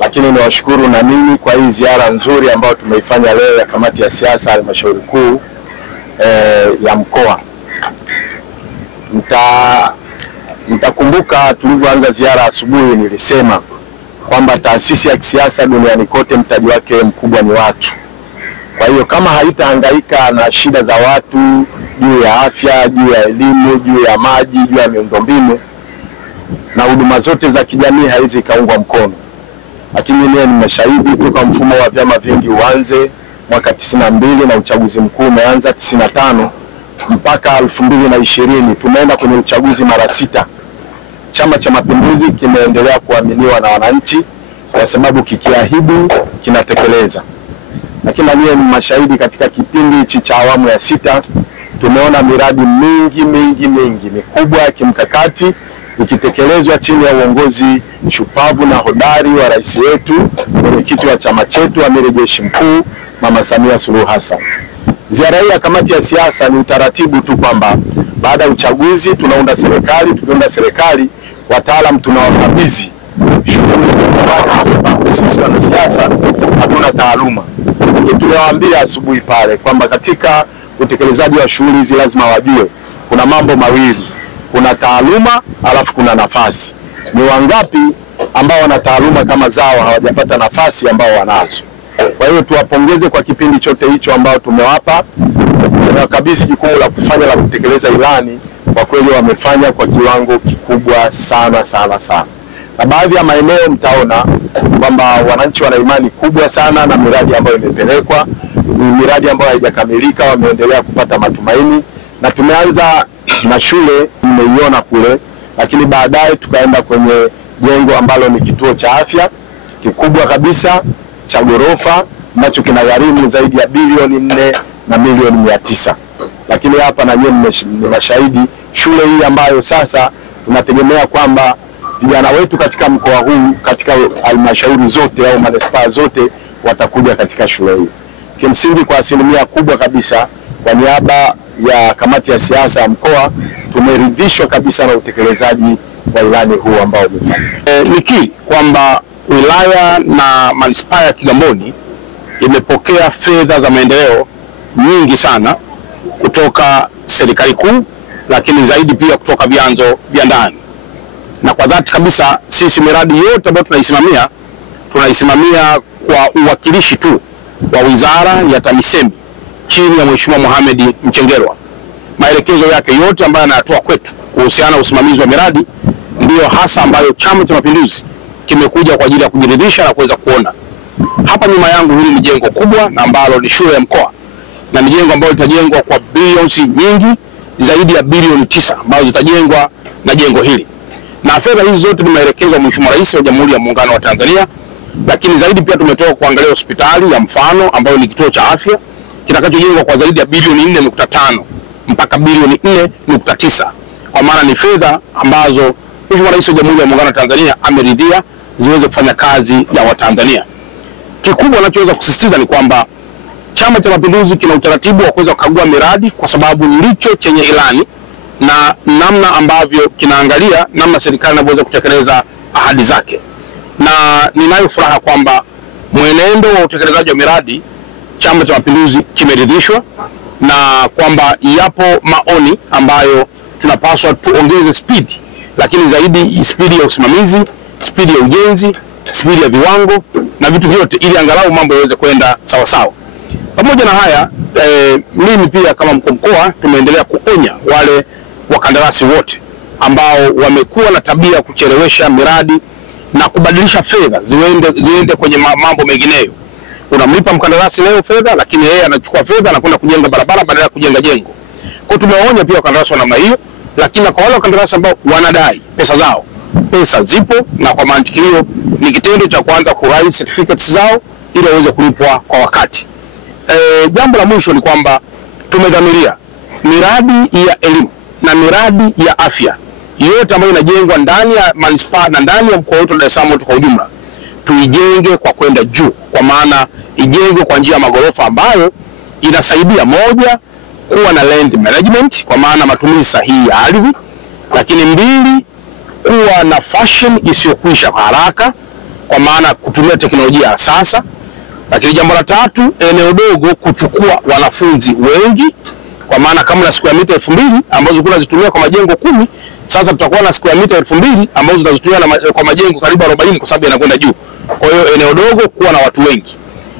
lakini niwashukuru na ninyi kwa hii ziara nzuri ambayo tumeifanya leo ya kamati ya siasa halmashauri kuu ya mkoa. Mtakumbuka tulivyoanza ziara asubuhi nilisema kwamba taasisi ya kisiasa duniani kote mtaji wake mkubwa ni watu. Kwa hiyo kama haitahangaika na shida za watu juu ya afya, juu ya elimu, juu ya maji, juu ya miundombinu na huduma zote za kijamii, haizi kaungwa mkono. Lakini leo nimeshahidi toka mfumo wa vyama vingi uanze mwaka 92 na uchaguzi mkuu umeanza 95 mpaka 2020 tumeenda kwenye uchaguzi mara 6. Chama cha Mapinduzi kimeendelea kuaminiwa na wananchi kwa sababu kikiahidi kinatekeleza. Lakini leo ni mashahidi katika kipindi hichi cha awamu ya 6 tumeona miradi mingi mikubwa ya kimkakati ikitekelezwa chini ya uongozi shupavu na hodari wa rais wetu, mwenyekiti wa chama chetu, Amiri Jeshi Mkuu Mama Samia Suluhu Hassan. Ziara hii ya kamati ya siasa ni utaratibu tu kwamba baada ya uchaguzi tunaunda serikali, tukiunda serikali wataalamu tunawakabidhi shughuli za kufanya, kwa sababu sisi wanasiasa hatuna taaluma. Tuliwaambia asubuhi pale kwamba katika utekelezaji wa shughuli hizi lazima wajue kuna mambo mawili, kuna taaluma alafu kuna nafasi. Ni wangapi ambao wana taaluma kama zao hawajapata nafasi ambao wanazo? Kwa hiyo tuwapongeze kwa kipindi chote hicho ambao tumewapa, tumewakabidhi jukumu la kufanya la kutekeleza ilani. Kwa kweli wamefanya kwa kiwango kikubwa sana. Na baadhi ya maeneo mtaona kwamba wananchi wana imani kubwa sana na miradi ambayo imepelekwa. Ni miradi ambayo haijakamilika, wameendelea kupata matumaini. Na tumeanza na shule nimeiona kule, lakini baadaye tukaenda kwenye jengo ambalo ni kituo cha afya kikubwa kabisa cha ghorofa ambacho kinagharimu zaidi ya bilioni 4 na milioni 900. Lakini hapa na nyinyi ni mashahidi, shule hii ambayo sasa tunategemea kwamba vijana wetu katika mkoa huu, katika halmashauri zote au manispaa zote watakuja katika shule hii. Kimsingi kwa asilimia kubwa kabisa, kwa niaba ya kamati ya siasa ya mkoa tumeridhishwa kabisa na utekelezaji wa ilani huu ambao umefanyika. Nikiri kwamba wilaya na manispaa ya Kigamboni imepokea fedha za maendeleo nyingi sana kutoka serikali kuu, lakini zaidi pia kutoka vyanzo vya ndani. Na kwa dhati kabisa sisi miradi yote ambayo tunaisimamia kwa uwakilishi tu wa Wizara ya TAMISEMI chini ya Mheshimiwa Mohamed Mchengerwa. Maelekezo yake yote ambayo anayatoa kwetu kuhusiana na usimamizi wa miradi ndiyo hasa ambayo Chama cha Mapinduzi kimekuja kwa ajili ya kujiridhisha na kuweza kuona. Hapa nyuma yangu hili ni jengo kubwa na ambalo ni shule ya mkoa, na ni jengo ambalo litajengwa kwa bilioni nyingi zaidi ya bilioni 9 ambazo zitajengwa na jengo hili. Na fedha hizi zote ni maelekezo ya Mheshimiwa Rais wa Jamhuri ya Muungano wa Tanzania. Lakini zaidi pia tumetoka kuangalia hospitali ya mfano ambayo ni kituo cha afya kitakachojengwa kwa zaidi ya bilioni 4.5 mpaka bilioni 4.9. Kwa maana ni fedha ambazo Mheshimiwa Rais wa Jamhuri ya Muungano wa Tanzania ameridhia ziweze kufanya kazi ya Watanzania. Kikubwa anachoweza kusisitiza ni kwamba Chama cha Mapinduzi kina utaratibu wa kuweza kukagua miradi kwa sababu ndicho chenye ilani na namna ambavyo kinaangalia namna serikali inaweza kutekeleza ahadi zake. Na ninayo furaha kwamba mwenendo wa utekelezaji wa miradi Chama cha Mapinduzi kimeridhishwa, na kwamba yapo maoni ambayo tunapaswa tuongeze speed, lakini zaidi speed ya usimamizi, speed ya ujenzi, speed ya viwango na vitu vyote, ili angalau mambo yaweze kwenda sawa sawa. Pamoja na haya, mimi pia kama mkuu mkoa tumeendelea kuonya wale wakandarasi wote ambao wamekuwa na tabia kuchelewesha miradi na kubadilisha fedha ziende kwenye mambo mengineyo. Unamlipa mkandarasi leo fedha, lakini yeye anachukua fedha na kwenda kujenga barabara badala ya kujenga jengo. Kwa tumewaonya pia wakandarasi wa namna hiyo, lakini kwa wale wakandarasi ambao wanadai pesa zao, pesa zipo, na kwa mantiki hiyo ni kitendo cha kuanza kurai certificates zao ili waweze kulipwa kwa wakati. Jambo la mwisho ni kwamba tumedhamiria miradi ya elimu na miradi ya afya yote ambayo inajengwa ndani ya manispaa na ndani ya mkoa wetu wa Dar es Salaam kwa ujumla tuijenge kwa kwenda juu, kwa maana ijengwe kwa njia ya magorofa ambayo inasaidia moja, kuwa na land management kwa maana matumizi sahihi ya ardhi, lakini mbili, kuwa na fashion isiyokwisha haraka, kwa maana kutumia teknolojia ya sasa. Lakini jambo la tatu, eneo dogo kuchukua wanafunzi wengi, kwa maana kama na square mita 2000 ambazo kuna zitumia kwa majengo 10, sasa tutakuwa na square mita 2000 ambazo tunazitumia kwa majengo karibu 40 kwa sababu yanakwenda juu. Kwa hiyo eneo dogo kuwa na watu wengi.